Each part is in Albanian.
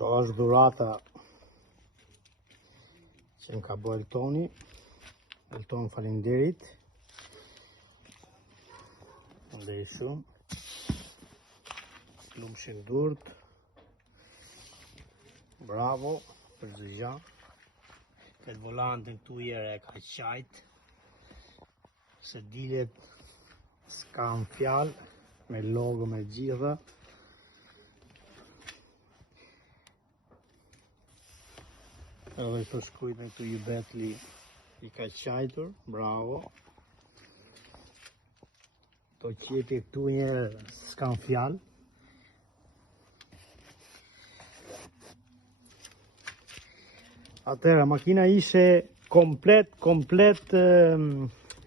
Kjo është dhurata që më ka bërë Eltoni. Elton, faleminderit. Ndej shumë. Lumshin durt. Bravo për çdo gjë. Këtë volantin këtu jere e ka qajt. Se dilet s'kam fjalë, me logo me gjitha. Edhe për shkujtën këtu ju betli i ka qajtur, bravo. To qepi këtu njerë s'kam fjalë. Atëra, makina ishe komplet, që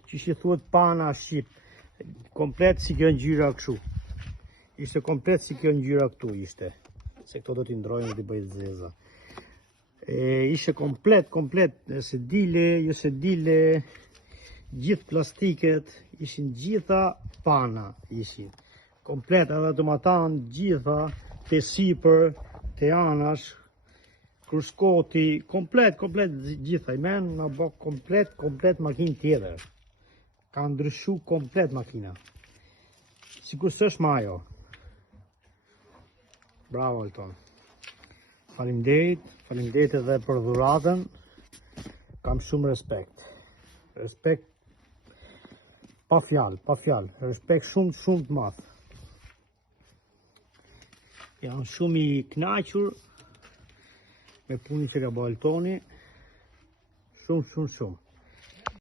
shi thuhet pana shqip. Komplet si kjo ngjyra kështu. Ishte komplet si kjo ngjyra këtu ishte. Se këto do t'i ndrojnë dhe t'i bëjt zeza. Ishe komplet, se dile, gjithë plastiket, ishin gjitha pana, ishin. Komplet, edhe të matan, gjitha, të sipër, të anash, krushkoti, komplet, gjitha. I men, nga bo komplet makinë tjetër. Ka ndryshu komplet makina. Sikur s'është ma ajo. Bravo, Elton. Faleminderit edhe për dhuratën. Kam shumë respekt. Respekt pa fjalë. Respekt shumë të madh. Jam shumë i kënaqur me punën që ka bërë Eltoni. Shumë.